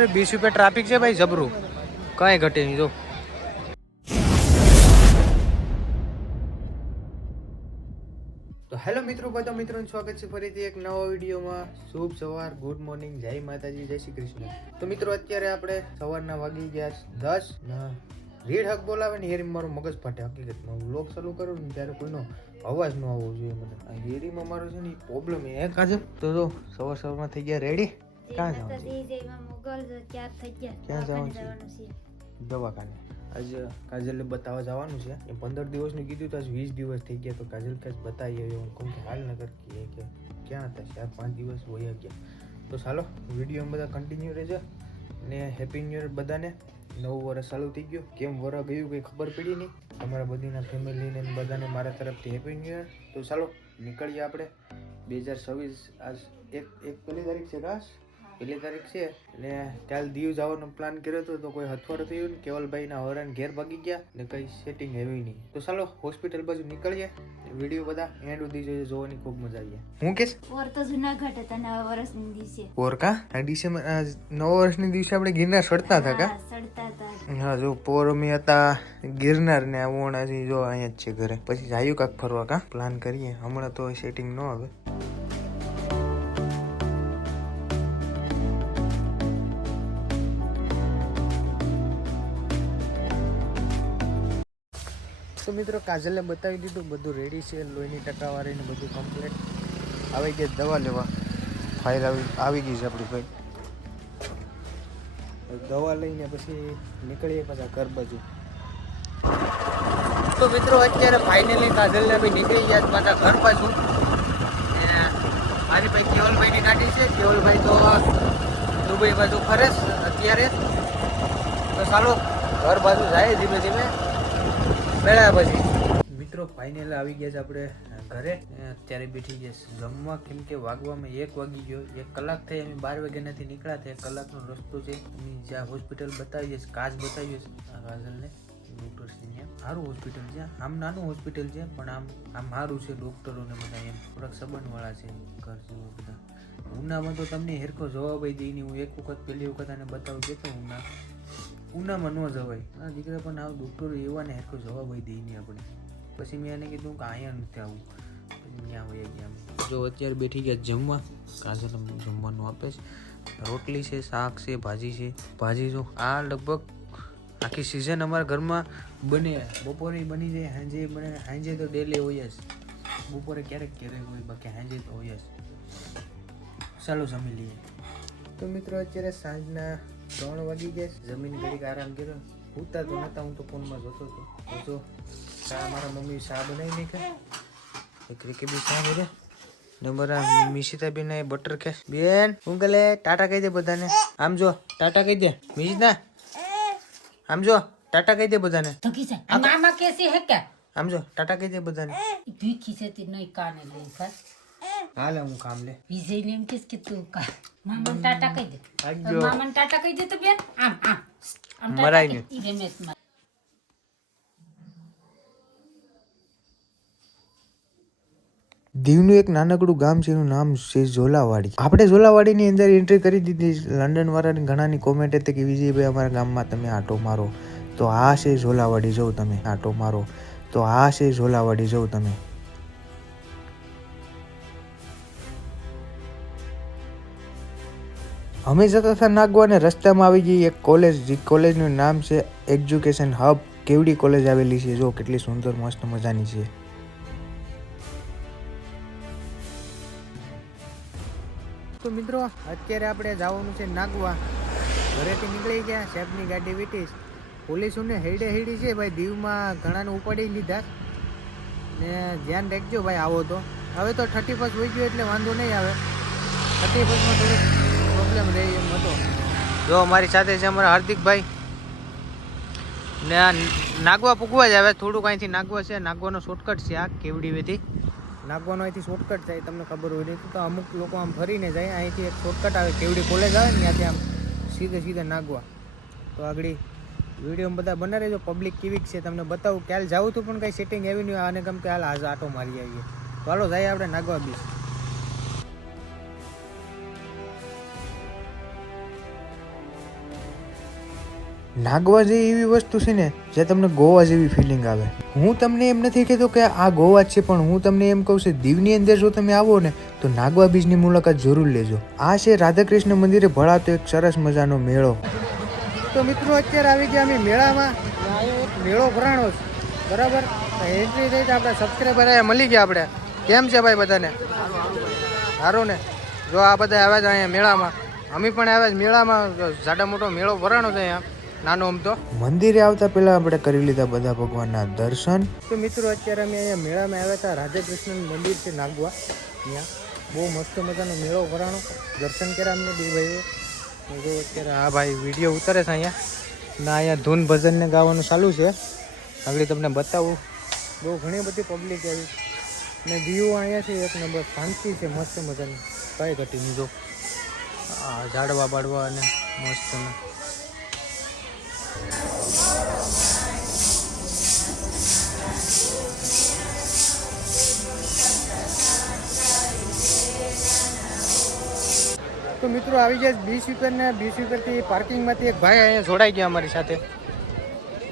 पर 20 रुपये ट्राफिक है भाई जबरू कहीं घटे नहीं। जो तो हेलो मित्रों બધા મિત્રોનું સ્વાગત છે ફરીથી એક નવા વિડીયોમાં। શુભ સવાર, ગુડ મોર્નિંગ, જય માતાજી, જય શ્રી કૃષ્ણ। તો મિત્રો અત્યારે આપણે સવારના વાગી ગયા 10 ના રીડ હક બોલાવે ને હેરી મારું મગજ ફાટે। હકીકતમાં હું વ્લોગ ચાલુ કરું ને ત્યારે કોઈનો અવાજ ન આવવો જોઈએ મને। આ હેરીમાં મારો છે ને પ્રોબ્લેમ એ કાજે તો જો સવારમાં થઈ ગયા રેડી। ક્યાં જવાનું છે? ક્યાં જવાનું છે? દવાખાને। आज काजल बतावा जवानुं छे। 15 दिवसનું કીધું તો આજ 20 દિવસ થઈ ગયા। તો કાજલ કાજ બતાવી આવ્યો હું કે હાલ નગર કે ક્યાં હતા 4-5 દિવસ વયા ગયા। તો ચાલો વિડીયોમાં બધા કન્ટિન્યુ રહેજો ને હેપી ન્યુ યર બધાને। નવું વર્ષ ચાલુ થઈ ગયું, કેમ વરસ ગયું કંઈ ખબર પડી નહીં। તમારા બધીના ફેમિલીને બધાને મારા તરફથી હેપી ન્યુ યર। તો ચાલો નીકળીએ આપણે 2026। આજ એક પહેલી તારીખ છે કાશ, પહેલી તારીખ છે એટલે કાલ દીવ જવાનો પ્લાન કર્યો હતો તો કોઈ હથવાડ થયું ને કેવલભાઈના હોરાને ઘેર ભાગી ગયા ને કંઈ સેટિંગ હેવી નહીં। તો ચાલો હોસ્પિટલ બાજુ નીકળીએ। વિડીયો બધા એન્ડ સુધી જોઈએ, જોવાની ખૂબ મજા આવી। હું કેસ ઓર તો જુનાગઢ હતા નવા વર્ષના દિવસે। ઓર કા આ ડિસેમ્બર નવા વર્ષના દિવસે આપણે ગિરનાર ચડતા હતા કા? ચડતા હતા। હા જો પોરમી હતા ગિરનાર ને આવણાથી જો અહીંયા જ છે ઘરે। પછી જાયું કાક ફરવા કા પ્લાન કરીએ। હમણાં તો સેટિંગ ન આવે। તો મિત્રો કાજલે બતાવી દીધું બધું રેડી છે, લોહીની ટકાવારી ને બધું કમ્પ્લીટ। આવી ગઈ દવા લેવા, ફાઇલ આવી ગઈ છે આપણી ભાઈ। દવા લઈને પછી નીકળીએ પાછા ઘર બાજુ। તો મિત્રો અત્યારે ફાઇનલી કાજલને ભાઈ નીકળી ગયા પાછા ઘર બાજુ। મારી ભાઈ કેવલભાઈની ગાડી છે, કેવલભાઈ તો દુબઈ બાજુ ફરે અત્યારે। તો ચાલો ઘર બાજુ જાય ધીમે ધીમે મેળ્યા પછી। મિત્રો ફાઇનલ આવી ગયા છે આપણે ઘરે। અત્યારે બેઠી ગયા જમવા, કેમ કે વાગવામાં 1 વાગી ગયો। 1 કલાક થઈ અમે 12 વાગ્યાનાથી નીકળ્યા હતા। 1 કલાકનો રસ્તો છે। અમે જ્યાં હોસ્પિટલ બતાવીએ છીએ કાચ બતાવીએ છીએ કાજલને ડૉક્ટર છે ત્યાં સારું હોસ્પિટલ છે। આમ નાનું હોસ્પિટલ છે પણ આમ સારું છે, ડૉક્ટરોને બધા એમ થોડાક સંબંધવાળા છે ઘર જેવો બધા। ઉનામાં તો તમને હેરખો જવાબ દઈ નહીં। હું એક વખત પહેલી વખત આને બતાવું ગયો તો ઉનામાં ન જવાય આ દીકરા, પણ આ ડૉક્ટરો એવા ને હેરખો જવાબ દઈ નહીં આપણે। પછી મેં એને કીધું કે અહીંયા નથી આવું, ત્યાં વયા ગયા। જો અત્યારે બેઠી ગયા જમવા, કાજલ જમવાનું આપે છે। રોટલી છે, શાક છે, ભાજી છે। ભાજી જો આ લગભગ આખી સિઝન અમારા ઘરમાં બને, બપોરે બની જાય, સાંજે બને। સાંજે તો ડેલી હોય જ, બપોરે ક્યારેક ક્યારેક હોય, બાકી સાંજે તો હોય જ। ચાલો જમી લઈએ। તો મિત્રો અત્યારે સાંજના 3 વાગી ગયા। જમીન ઘડીક આરામ કર્યો, ઉતા તો નતા, હું તો ફોનમાં જોતો હતો। જો ચા મારા મમ્મી ચા બનાવી નાખ્યા, એક રીકે બી ચા ભરે ને મારા મિશિતા બેન બટર કે બેન ઉંગલે ટાટા કહી દે બધાને। આમ જો ટાટા કહી દે મિશિતા, આમ જો ટાટા કહી દે બધાને। મામા કેસી હે કે આમ જો ટાટા કહી દે બધાને। ભીખી છે તે નઈ કાને લે કર હાલે હું કામ લે વિજય લેમ કિસ કે તું કા મામા ટાટા કહી દે। આજો મામા ટાટા કહી દે તો બેન આમ આમ આમ મરાઈ ને ઈ રમેશ માં। દીવનું એક નાનકડું ગામ છે, એનું નામ છે ઝોલાવાડી। આપણે ઝોલાવાડીની અંદર એન્ટ્રી કરી દીધી। લંડન વાળાની ઘણાની કોમેન્ટ હતી કે વિજયભાઈ અમારા ગામમાં તમે આટો મારો, તો આ છે ઝોલાવાડી, જવું તમે આટો મારો તો આ છે ઝોલાવાડી, જવું તમે। અમે જતા હતા નાગવા ને રસ્તામાં આવી ગઈ એક કોલેજ, જે કોલેજનું નામ છે એજ્યુકેશન હબ। કેવડી કોલેજ આવેલી છે, જો કેટલી સુંદર મસ્ત મજાની છે। તો મિત્રો અત્યારે આપણે જવાનું છે નાગવા। ઘરેથી નીકળી ગયા, સાહેબની ગાડી વીટીશ। પોલીસોને હેડી છે ભાઈ, દીવમાં ઘણાને ઉપાડી લીધા ને ધ્યાન રાખજો ભાઈ આવો તો। હવે તો 31 હોઈ ગયો એટલે વાંધો નહીં આવે, 31માં થોડીક પ્રોબ્લેમ રહે એમ હતો। જો અમારી સાથે છે અમારા હાર્દિકભાઈ ને આ નાગવા પૂગવા જ આવે, થોડુંક અહીંથી નાગવા છે, નાગવાનો શોર્ટકટ છે આ કેવડી વેથી નાગવાનો અહીંથી શોર્ટકટ થાય, તમને ખબર હોય નહીં તો અમુક લોકો આમ ફરીને જાય। અહીંથી એક શોર્ટકટ આવે, કેવડી કોલેજ આવે ને ત્યાંથી આમ સીધે નાગવા। તો આગળ વિડીયો બધા બના રહેજો। પબ્લિક કેવી છે તમને બતાવું। કાલ જાવું હતું પણ કંઈ સેટિંગ એવી નહીં આને, કેમ કે હાલ આજ આટો મારી આવીએ। તો હાલો જાય આપણે નાગવા બીચ। નાગવા જેવી એવી વસ્તુ છે ને જે તમને ગોવા જેવી ફિલિંગ આવે. હું તમને એમ નથી કહેતો કે આ ગોવા જ છે, પણ હું તમને એમ કહું છું દીવની અંદર જો તમે આવો ને તો નાગવા બીચની મુલાકાત જરૂર લેજો. આ છે રાધાકૃષ્ણ મંદિરે ભરાતો એક સરસ મજાનો મેળો. તો મિત્રો અત્યારે આવી ગયા અમે મેળામાં. અહીંયા એક મેળો ભરાણો છે, બરાબર. એન્ટ્રી થઈ તો આપણા સબસ્ક્રાઈબર અહીંયા મળી ગયા આપણે. કેમ છે ભાઈ બધાને? સારું ને? જો આ બધા આવ્યા છે અહીંયા મેળામાં. અમે પણ આવ્યા છે મેળામાં. જાડા મોટો મેળો ભરાણો છે અહીંયા, નાનો આમ તો. મંદિરે આવતા પહેલા આપણે કરી લીધા બધા ભગવાનના દર્શન. તો મિત્રો અત્યારે અમે અહીંયા મેળામાં આવ્યા હતા. રાધાકૃષ્ણ મંદિર છે નાગવા, ત્યાં બહુ મસ્ત મજાનો મેળો ભરાણો. દર્શન કર્યા અમને બે ભાઈઓ. જો અત્યારે હા ભાઈ વિડીયો ઉતારે છે અહીંયા ના. અહીંયા ધૂન ભજનને ગાવાનું ચાલુ છે. આગળ તમને બતાવું. બહુ ઘણી બધી પબ્લિક આવી ને વ્યૂ અહીંયાથી એક નંબર શાંતિ છે, મસ્ત મજાની. કઈ ઘટી નહીં. જો આ ઝાડવા બાડવા અને મસ્ત. તો મિત્રો આવી ગયા બી સ્વીપર ને બી સ્વીપરથી પાર્કિંગમાંથી એક ભાઈ અહીંયા જોડાઈ ગયા અમારી સાથે,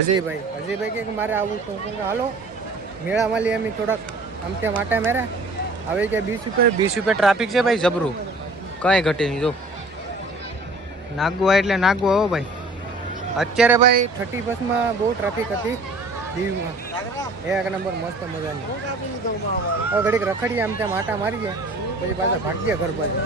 અજયભાઈ કે મારે આવું તો હું હાલો મેળામાં લઈ. અમે થોડાક આમ ત્યાં વાટા મેરા આવી ગયા બી સ્વીપર ટ્રાફિક છે ભાઈ જબરું, કાંઈ ઘટે નહીં. જો નાગવા એટલે નાગવા હો ભાઈ. અત્યારે ભાઈ 30 બસમાં બહુ ટ્રાફિક હતી દીવમાં. એક નંબર મસ્ત મજાની. હવે ઘડીક રખડીએ આમ ત્યાં માટા મારીએ પછી પાછા ભાગ્ય ઘર બાજુ.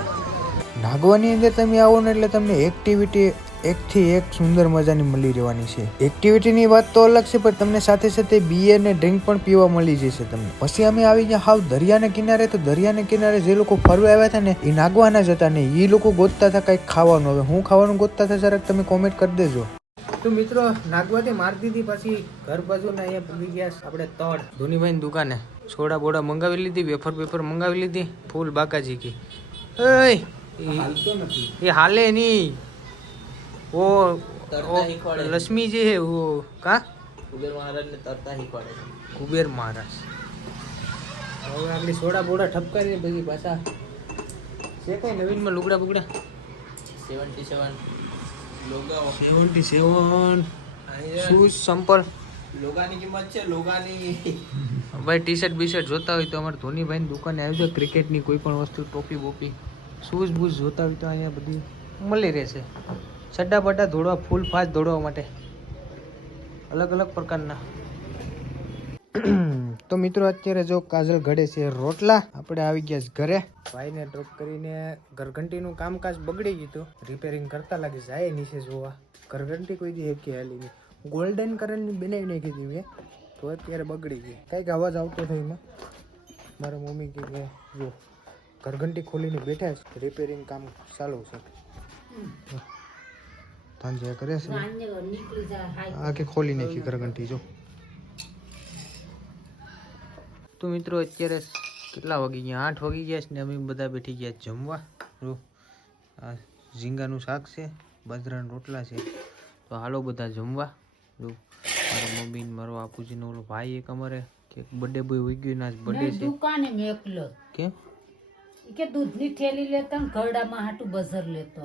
નાગવાની અંદર તમે આવો ને એટલે તમને એક્ટિવિટી એકથી એક સુંદર મજાની મળી રહેવાની છે. એક્ટિવિટીની વાત તો અલગ છે, પણ તમને સાથે સાથે બિયર ને ડ્રિંક પણ પીવા મળી જશે તમને. પછી અમે આવી ગયા હાવ દરિયાના કિનારે. તો દરિયાના કિનારે જે લોકો ફરવા આવ્યા હતા ને એ નાગવાના જ હતા ને એ લોકો ગોતતા હતા કંઈક ખાવાનું. હવે હું ખાવાનું ગોતતા હતા જરાક તમે કોમેન્ટ કરી દેજો. તો મિત્રો નાગવાથી મારી દીધી પછી ઘર બાજુ ને અહીંયા પૂરી ગયા આપણે તળ ધોનીભાઈની દુકાને. સોડા બોડા મંગાવી લીધી, વેફર મંગાવી લીધી, ફૂલ બાકાજી કી. એ હાલે નહીં. ઓ લક્ષ્મી જે હે વો કા કુબેર મહારાજ ને તરતા શીખવાડે છે. કુબેર મહારાજ. હવે આગળ સોડા બોડા ઠપકારી પછી પાછા છે કઈ નવીનમાં લુગડા બુગડા 77 શૂઝ સંપલ લોગાની કિંમત છે. લોગાની ભાઈ ટી શર્ટ બી શર્ટ જોતા હોય તો અમારે ધોનીભાઈની દુકાને આવી જાય. ક્રિકેટની કોઈ પણ વસ્તુ ટોપી બોપી શૂઝ બૂઝ જોતા હોય તો અહીંયા બધી મળી રહેશે. ચડ્ડા બड्डा દોડવા ફૂલ ફાસ્ટ દોડવા માટે અલગ અલગ પ્રકારના. તો મિત્રો અત્યારે જો કાજલ ઘડે છે રોટલા. આપણે આવી ગયા છે ઘરે. ભાઈને ડ્રોપ કરીને ઘરઘંટીનું કામકાજ બગડી ગયું હતું, રિપેરિંગ કરતા લાગે જાય નીચે જોવા. ઘરઘંટી કોઈ દી એક હાલી નહીં. ગોલ્ડન કલરની બનાવી નાખી હતી મેં, તો અત્યારે બગડી ગઈ. કંઈક અવાજ આવતો થયો એમાં. મારા મમ્મી કે જો ઘરઘંટી ખોલીને બેઠા છે, રિપેરિંગ કામ ચાલુ છે. તાંજે કરે છે આ કે ખોલી નાખી ઘરઘંટી. જો તો મિત્રો અત્યારે કેટલા વાગી ગયા? 8 વાગી ગયા છે ને અમે બધા બેઠી ગયા જમવા. જો આ ઝીંગાનું શાક છે, બાજરાના રોટલા છે. તો હાલો બધા જમવા. જો મારા મમ્મી ને મારો બાપુજીનો ઓલો ભાઈ એક અમારે કે બર્થડે બોય હોઈ ગયો ને આજ બર્થડે છે. દુકાને મેકલો કેમ કે દૂધની થેલી લેતા ને ઘરડામાં હાટું બજાર લેતો.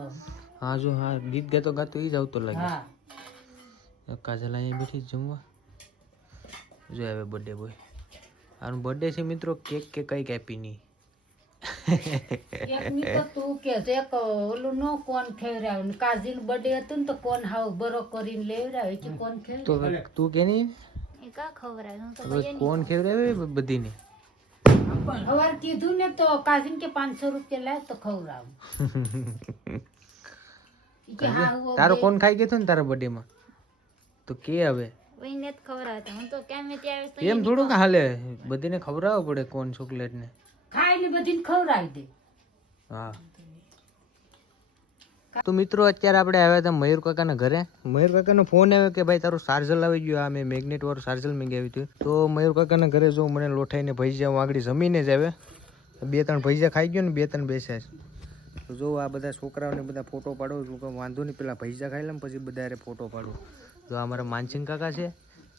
હા જો હા ગીત ગાતો ગાતો ઈ જ આવતો લાગે. હા કાજલ અહીંયા બેઠી જમવા. જો હવે બર્થડે બોય આનું બર્થડે છે મિત્રો. કેક કે કઈ કાપી નહીં. એક ની તો તું કે એક ઓલું નો કોણ ખેવરાવ ને કાજી નું બર્થડે હતું ને તો કોણ હાવ બરો કરીને લેવરાવે કે કોણ ખેવ. તો તું કે નહીં એકા ખવરાય હું તો કોણ ખેવરાવે બધીને. હવાર કીધું ને તો કાજી કે 500 રૂપિયા લાય તો ખવરાવ. કે હા તારો કોણ ખાઈ ગયો ને તારા બર્થડે માં? તો કે હવે વઈને જ ખવરાવતા હું તો કેમ તે આવે તો એમ થોડું હાલે, બધીને ખવડાવવું પડે કોણ ચોકલેટ ને. ખાઈને બધીને ખવરાવી દે. હા તો મિત્રો અત્યારે આપણે આવ્યા હતા મયુર કાકાના ઘરે. મયુર કાકાનો ફોન આવ્યો કે ભાઈ તારું ચાર્જર લાવી ગયો. આ મેં મેગ્નેટ વાળું ચાર્જર મંગાવ્યું હતું. તો મયુર કાકાના ઘરે જો મને લોઠાઈને ભજીયા હું આગળ જમીને જ આવે. 2-3 ભજીયા ખાઈ ગયો ને 2-3 બેસ્યા છે. તો જો આ બધા છોકરાઓને બધા ફોટો પાડો છું કે વાંધો નહીં, પેલા ભજીયા ખાઈ લઉં પછી બધા ફોટો પાડું. જો અમારા માનસિંગ કાકા છે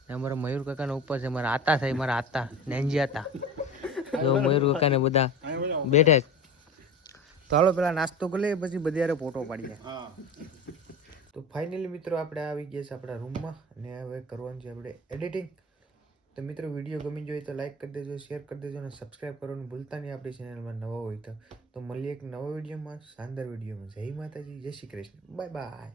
ને અમારા મયુર કાકાના ઉપર છે મારા આતા થાય, મારા આતા નેંજી આતા. જો મયુર કાકાને બધા બેઠા. તો હાલો પેલા નાસ્તો કરી લઈએ પછી બધા ફોટો પાડીએ. તો ફાઇનલી મિત્રો આપણે આવી ગયા છે આપણા રૂમમાં અને હવે કરવાનું છે આપણે એડિટિંગ. તો મિત્રો વિડીયો ગમી જોઈએ તો લાઈક કરી દેજો, શેર કરી દેજો અને સબસ્ક્રાઈબ કરવાનું ભૂલતા નહીં આપણી ચેનલમાં નવા હોય તો મળીએ એક નવા વિડીયોમાં, શાનદાર વિડીયોમાં. જય માતાજી, જય શ્રી કૃષ્ણ, બાય બાય.